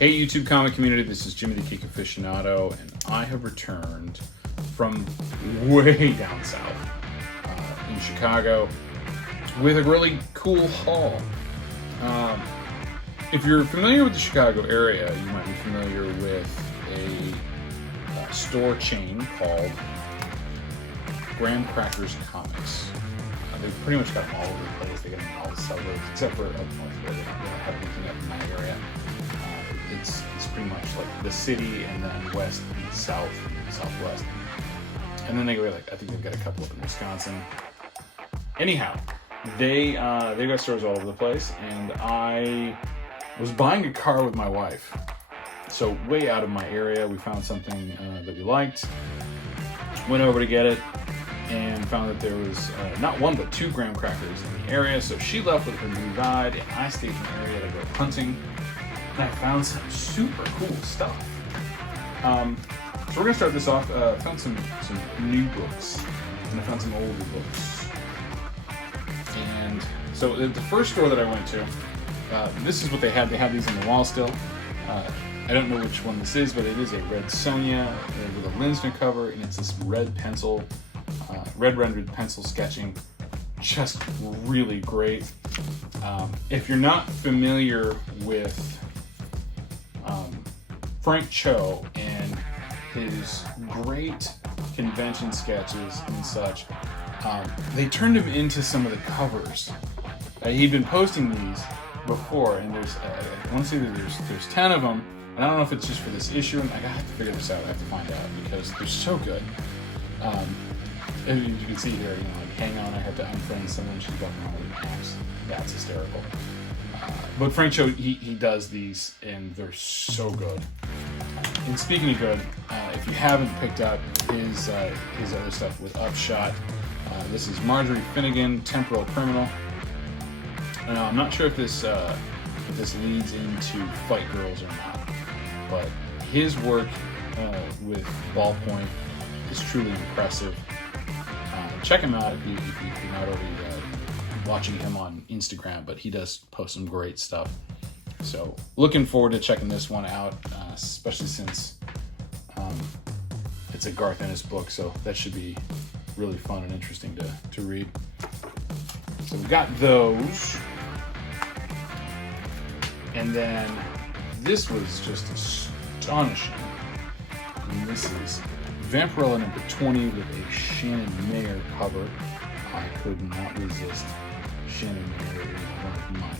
Hey YouTube comic community, this is Jimmy the Geek Aficionado, and I have returned from way down south in Chicago with a really cool haul. If you're familiar with the Chicago area, you might be familiar with a store chain called Graham Crackers Comics. They've pretty much got them all over the place. They get them in all the suburbs, except for up north where they don't have anything up in my area. It's pretty much like the city, and then west, and south, and southwest. And then they go like, I think they've got a couple up in Wisconsin. Anyhow, they've got stores all over the place, and I was buying a car with my wife. So way out of my area, we found something that we liked. Went over to get it, and found that there was not one but two graham crackers in the area. So she left with her new ride, and I stayed in the area to go hunting. And I found some super cool stuff. So we're gonna start this off. I found some new books, and I found some older books. And so the first store that I went to, this is what they had. They have these on the wall still. I don't know which one this is, but it is a red Sonia with a Linsner cover, and it's this red pencil. Red rendered pencil sketching, just really great. If you're not familiar with Frank Cho and his great convention sketches and such, they turned him into some of the covers. He'd been posting these before, and there's I want to say that there's 10 of them, and I don't know if it's just for this issue, and I have to figure this out. I have to find out because they're so good. As you can see here, like hang on, I had to unfriend someone, she's walking around with apps. That's hysterical. But Frank Cho, he does these, and they're so good. And speaking of good, if you haven't picked up his other stuff with Upshot, this is Marjorie Finnegan, Temporal Criminal. I'm not sure if this leads into Fight Girls or not, but his work with Ballpoint is truly impressive. Check him out if you're not already watching him on Instagram, but he does post some great stuff. So looking forward to checking this one out, especially since it's a Garth Ennis book, so that should be really fun and interesting to read. So we got those. And then this was just astonishing. And this is Vampirella number 20 with a Shannon Mayer cover. I could not resist. Shannon Mayer is one of my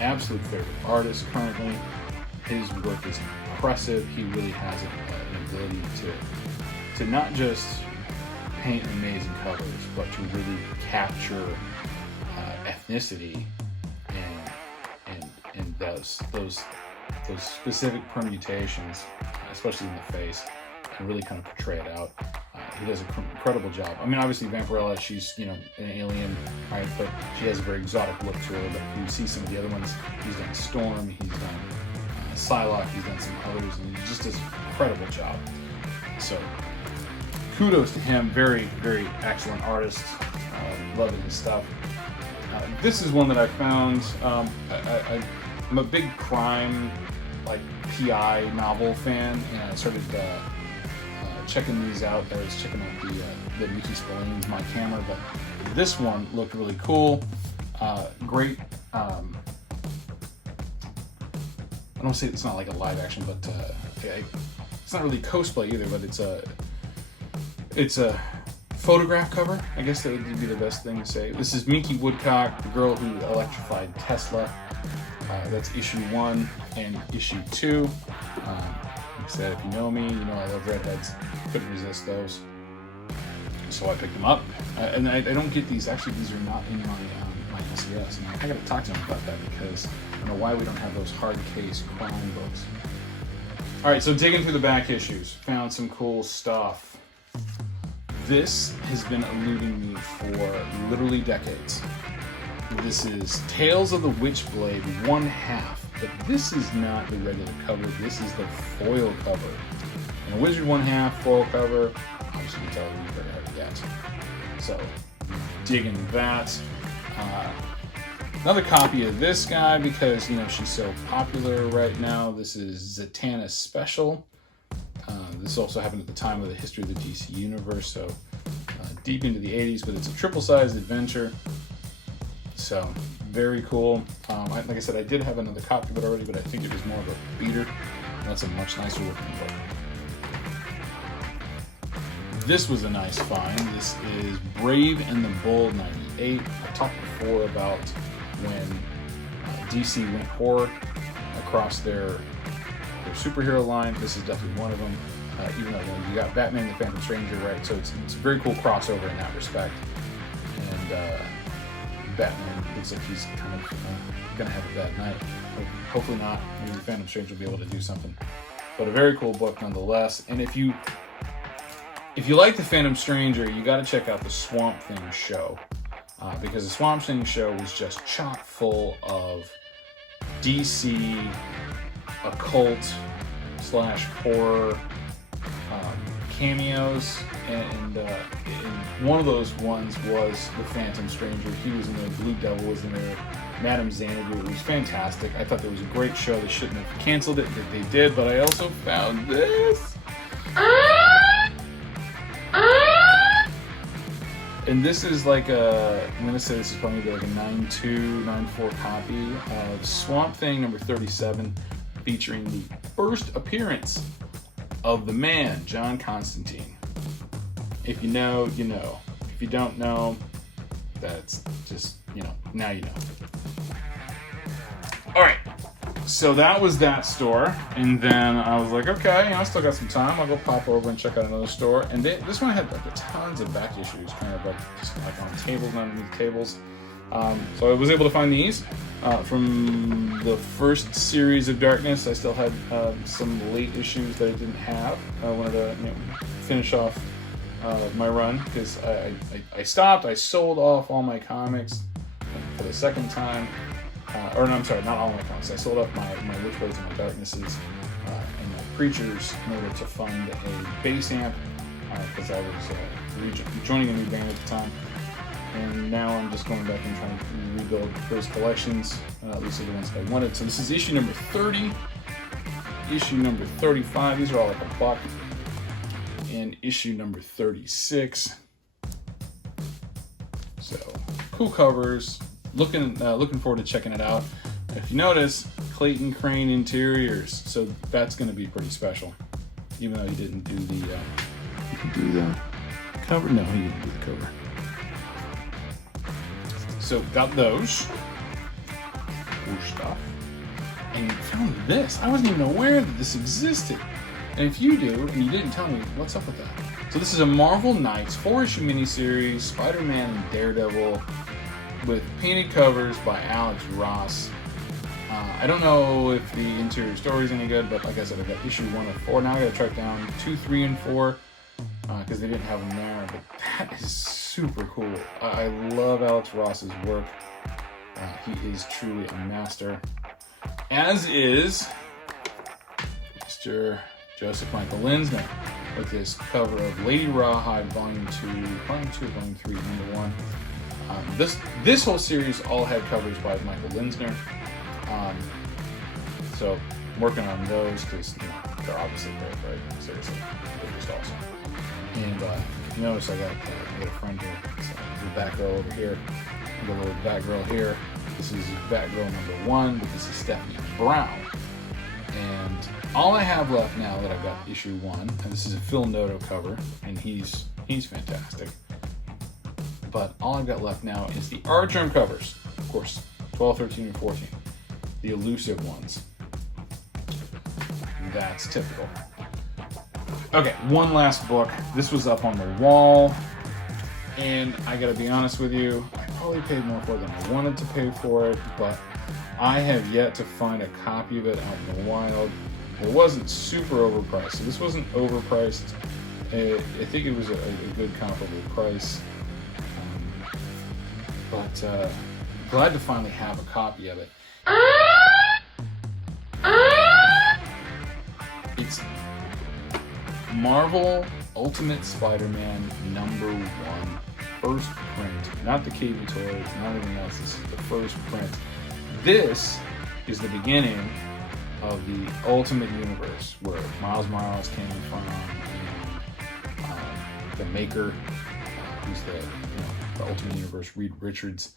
absolute favorite artists currently. His work is impressive. He really has an ability to not just paint amazing covers, but to really capture ethnicity and those specific permutations, especially in the face, and really kind of portray it out. He does an incredible job. I mean, obviously Vampirella, she's an alien, right? But she has a very exotic look to her. But if you see some of the other ones, he's done Storm, he's done Psylocke, he's done some others, and he just does an incredible job. So kudos to him. Very, very excellent artist. Loving his stuff. This is one that I found. I'm a big crime, like PI novel fan, and I started checking these out. I was checking out the Mickey Spillane's My Camera, but this one looked really cool. Great. I don't say it's not like a live action, but it's not really cosplay either. But it's a photograph cover. I guess that would be the best thing to say. This is Minky Woodcock, the girl who electrified Tesla. That's issue 1 and issue 2. Like I said, if you know me, you know I love redheads. Couldn't resist those, so I picked them up. And I don't get these. Actually, these are not in my SES. And I got to talk to them about that because I don't know why we don't have those hard case crime books. All right, so digging through the back issues, found some cool stuff. This has been eluding me for literally decades. This is Tales of the Witchblade 1/2, but this is not the regular cover. This is the foil cover. And a Wizard 1/2 foil cover, obviously you can tell it's very hard to get. So, digging that. Another copy of this guy because, you know, she's so popular right now. This is Zatanna Special. This also happened at the time of the history of the DC Universe, so deep into the 80s, but it's a triple-sized adventure. So, very cool. Like I said, I did have another copy of it already, but I think it was more of a beater. And that's a much nicer looking book. This was a nice find. This is Brave and the Bold 98. I talked before about when DC went horror across their superhero line. This is definitely one of them. Even though you got Batman and the Phantom Stranger, right? So it's a very cool crossover in that respect. And Batman looks like he's kind of going to have a bad night. Hopefully not. Maybe the Phantom Stranger will be able to do something. But a very cool book nonetheless. And if you like the Phantom Stranger, you got to check out the Swamp Thing show. Because the Swamp Thing show was just chock full of DC occult / horror cameos, and one of those ones was the Phantom Stranger. He was in there, Blue Devil was in there, Madame Xanadu. It was fantastic. I thought that was a great show. They shouldn't have canceled it, but they did. But I also found this. And this is like I'm going to say this is probably like a 9.2, 9.4 copy of Swamp Thing number 37, featuring the first appearance of the man, John Constantine. If you know, you know. If you don't know, that's just, you know, now you know. Alright, so that was that store, and then I was like, okay, I still got some time, I'll go pop over and check out another store. And this one had like tons of back issues, kind of like just like on tables and underneath tables. So I was able to find these from the first series of Darkness. I still had some late issues that I didn't have. I wanted to finish off my run because I stopped. I sold off all my comics for the second time. Or no, I'm sorry, not all my comics. I sold off my Witchblades and my Darknesses and my Preachers in order to fund a bass amp because I was joining a new band at the time. And now I'm just going back and trying to rebuild those collections, at least the ones I wanted. So this is issue number 30, issue number 35. These are all like $1. And issue number 36. So cool covers. Looking forward to checking it out. If you notice, Clayton Crane Interiors. So that's going to be pretty special, even though he didn't do the cover. No, he didn't do the cover. So got those. Cool stuff. And found this. I wasn't even aware that this existed. And if you do, and you didn't tell me, what's up with that? So this is a Marvel Knights 4-issue miniseries, Spider-Man and Daredevil, with painted covers by Alex Ross. I don't know if the interior story is any good, but like I said, I got issue 1 of 4. Now I gotta track down 2, 3, and 4. Because they didn't have them there, but that is super cool. I love Alex Ross's work. He is truly a master, as is Mr. Joseph Michael Linsner with this cover of Lady Rawhide Volume 2, Volume 3, number 1. This whole series all had covers by Michael Linsner. So I'm working on those because they're obviously great, right? Seriously, they're just awesome. And you notice I got a friend here. So the Batgirl over here. I got a little Batgirl here. This is Batgirl number 1, but this is Stephanie Brown. And all I have left now that I've got issue 1, and this is a Phil Noto cover, and he's fantastic. But all I've got left now is the Artgerm covers. Of course, 12, 13, and 14. The elusive ones. That's typical. Okay, one last book. This was up on the wall, and I gotta be honest with you, I probably paid more for it than I wanted to pay for it, but I have yet to find a copy of it out in the wild. It wasn't super overpriced, so this wasn't overpriced. I think it was a good comparable price, but glad to finally have a copy of it. It's Marvel Ultimate Spider-Man number 1 first print, not the KB toys, not anything else. This is the first print. This is the beginning of the Ultimate Universe, where Miles Morales came from, and the maker, who's the Ultimate Universe, Reed Richards.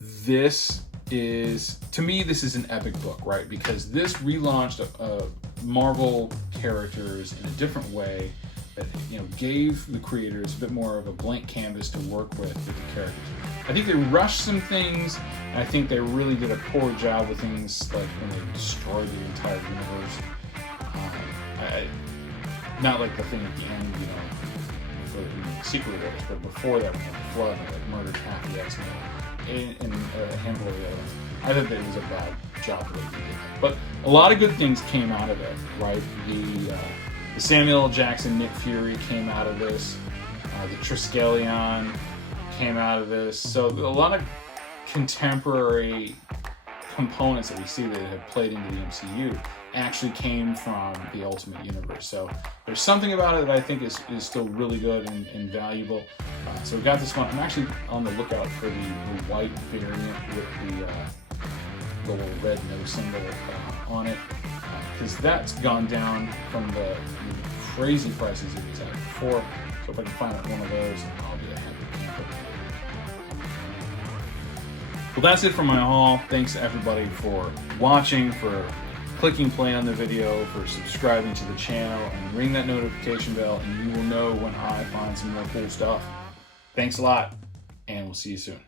This is, to me, this is an epic book, right? Because this relaunched Marvel characters in a different way that, gave the creators a bit more of a blank canvas to work with the characters. I think they rushed some things, and I think they really did a poor job with things like when they destroyed the entire universe. Not like the thing at the end, for the Secret Wars, but before that, when they had the flood and they murdered half the X-Men and a handful of the other ones. I think that it was a bad job the way they did that. But a lot of good things came out of it, right? The Samuel L. Jackson, Nick Fury came out of this. The Triskelion came out of this. So a lot of contemporary components that we see that have played into the MCU actually came from the Ultimate Universe. So there's something about it that I think is still really good and valuable. So we got this one. I'm actually on the lookout for the white variant with the little red no symbol on it, because that's gone down from the crazy prices it was at before. So if I can find one of those, I'll be a happy camper. Well, that's it for my haul. Thanks to everybody for watching, for clicking play on the video, for subscribing to the channel, and ring that notification bell, and you will know when I find some more cool stuff. Thanks a lot, and we'll see you soon.